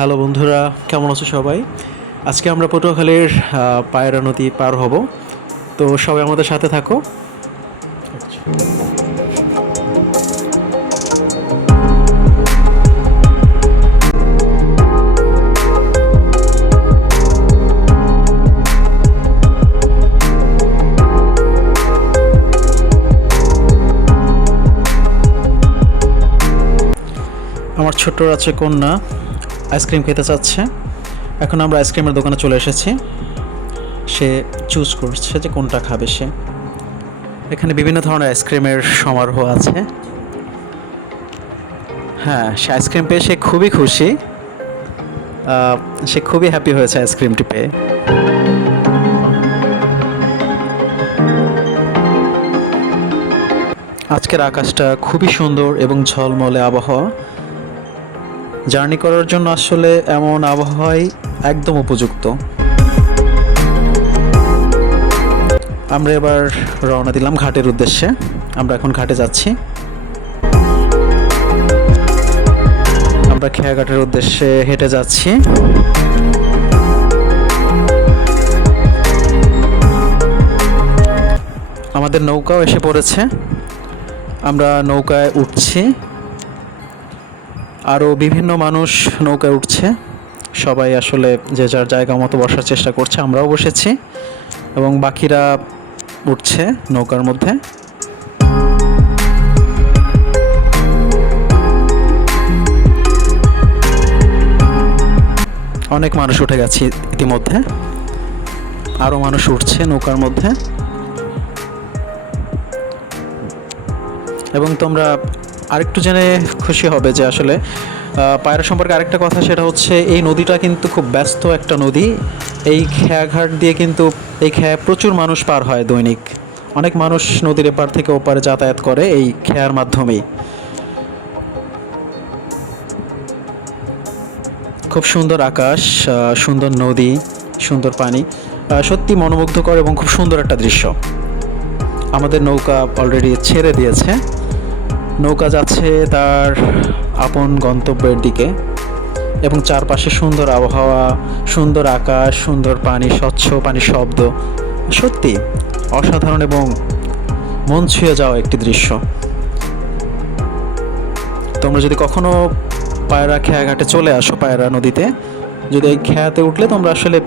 Hello বন্ধুরা, কেমন আছো সবাই? আজকে আমরা পটুয়াখালীর পায়রা নদী পার হব। তো সবাই আমাদের সাথে থাকো। আমার ছোট্ট আছে কন্যা আইসক্রিম খেতে চাচ্ছে। এখন আমরা আইসক্রিমের দোকানে চলে এসেছি। সে চুজ করছে যে কোনটা খাবে সে। এখানে বিভিন্ন ধরনের আইসক্রিমের সমারোহ আছে। হ্যাঁ, সে আইসক্রিম পেয়ে সে খুবই খুশি। সে খুবই হ্যাপি হয়েছে আইসক্রিমটি পেয়ে। আজকের আকাশটা খুবই সুন্দর এবং ঝলমলে আবহাওয়া। জার্নি করার জন্য আসলে এমন আবহাওয়াই একদম উপযুক্ত। আমরা এবার রওনা দিলাম ঘাটের উদ্দেশ্যে। আমরা এখন ঘাটে যাচ্ছি। আমরা খেয়াঘাটের উদ্দেশ্যে হেঁটে যাচ্ছি। আমাদের নৌকাও এসে পড়েছে। আমরা নৌকায় উঠছি। আরও বিভিন্ন মানুষ নৌকায় উঠছে। সবাই আসলে যে যার জায়গা মতো বসার চেষ্টা করছে। আমরাও বসেছি এবং বাকিরা উঠছে নৌকার মধ্যে। অনেক মানুষ উঠে গেছে ইতিমধ্যে। আরও মানুষ উঠছে নৌকার মধ্যে। এবং তোমরা আরেকটু জেনে খুশি হবে যে আসলে পায়রা সম্পর্কে আরেকটা কথা, সেটা হচ্ছে এই নদীটা কিন্তু খুব ব্যস্ত একটা নদী। এই খেয়াঘাট দিয়ে কিন্তু এই খেয়া প্রচুর মানুষ পার হয় দৈনিক। অনেক মানুষ নদীর এপার থেকে ওপারে যাতায়াত করে এই খেয়ার মাধ্যমেই। খুব সুন্দর আকাশ, সুন্দর নদী, সুন্দর পানি, সত্যি মনোমুগ্ধকর এবং খুব সুন্দর একটা দৃশ্য। আমাদের নৌকা অলরেডি ছেড়ে দিয়েছে। নৌকা যাচ্ছে তার আপন গন্তব্যের দিকে এবং চারপাশে সুন্দর আবহাওয়া, সুন্দর আকাশ, সুন্দর পানি, স্বচ্ছ পানির শব্দ, সত্যি অসাধারণ এবং মন ছুঁয়ে যাওয়া একটি দৃশ্য। তোমরা যদি কখনো পায়রা খেয়াঘাটে চলে আসো, পায়রা নদীতে যদি এই খেয়াতে উঠলে তোমরা আসলে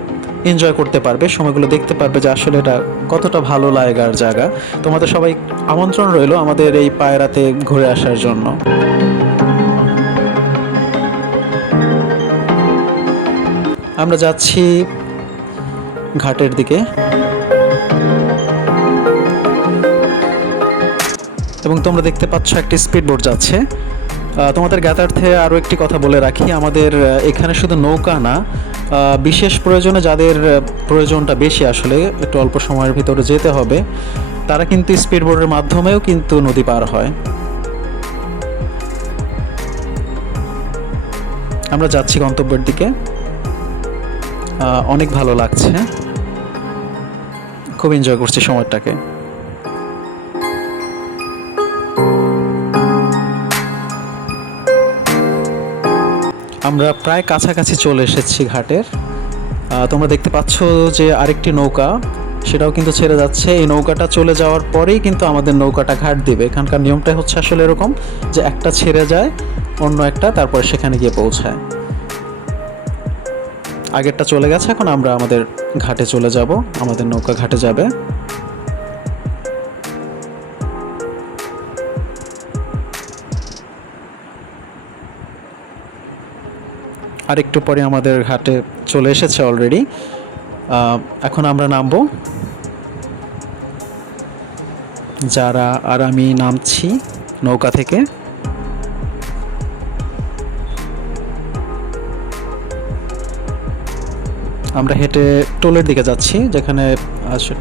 এনজয় করতে পারবে, সময়গুলো দেখতে পারবে যে আসলে এটা কতটা ভালো লাগার জায়গা। তোমাদের সবাই আমন্ত্রণ রইল আমাদের এই পায়রাতে ঘুরে আসার জন্য। আমরা যাচ্ছি ঘাটের দিকে এবং তোমরা দেখতে পাচ্ছ একটি স্পিড বোট যাচ্ছে। তোমাদের জ্ঞাতার্থে আরও একটি কথা বলে রাখি, আমাদের এখানে শুধু নৌকা না, বিশেষ প্রয়োজনে যাদের প্রয়োজনটা বেশি, আসলে একটু অল্প সময়ের ভিতরে যেতে হবে, তারা কিন্তু স্পিড বোটের মাধ্যমেও কিন্তু নদী পার হয়। আমরা যাচ্ছি গন্তব্যের দিকে। অনেক ভালো লাগছে, খুব এনজয় করছি সময়টাকে। আমরা প্রায় কাছাকাছি চলে এসেছি ঘাটের। তোমরা দেখতে পাচ্ছ যে আরেকটি নৌকা, সেটাও কিন্তু ছেড়ে যাচ্ছে। এই নৌকাটা চলে যাওয়ার পরেই কিন্তু আমাদের নৌকাটা ঘাট দিবে। এখানকার নিয়মটা হচ্ছে আসলে এরকম যে একটা ছেড়ে যায়, অন্য একটা তারপরে সেখানে গিয়ে পৌঁছায়। আগেরটা চলে গেছে, এখন আমরা আমাদের ঘাটে চলে যাব, আমাদের নৌকা ঘাটে যাবে। আর একটু পরে আমাদের ঘাটে চলে এসেছে অলরেডি। এখন আমরা নামবো। যারা আর আমি নামছি নৌকা থেকে। আমরা হেঁটে টোলের দিকে যাচ্ছি, যেখানে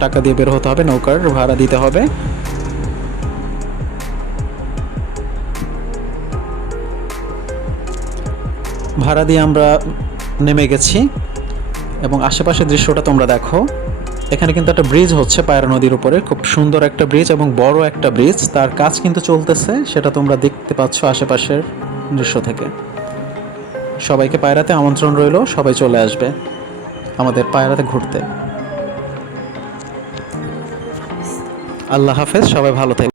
টাকা দিয়ে বের হতে হবে, নৌকার ভাড়া দিতে হবে। ভাড়া দিয়ে আমরা নেমে গেছি এবং আশেপাশের দৃশ্যটা তোমরা দেখো। এখানে কিন্তু একটা ব্রিজ হচ্ছে পায়রা নদীর উপরে, খুব সুন্দর একটা ব্রিজ এবং বড় একটা ব্রিজ, তার কাজ কিন্তু চলতেছে, সেটা তোমরা দেখতে পাচ্ছ আশেপাশের দৃশ্য থেকে। সবাইকে পায়রাতে আমন্ত্রণ রইল, সবাই চলে আসবে আমাদের পায়রাতে ঘুরতে। আল্লাহ হাফেজ, সবাই ভালো থাকবে।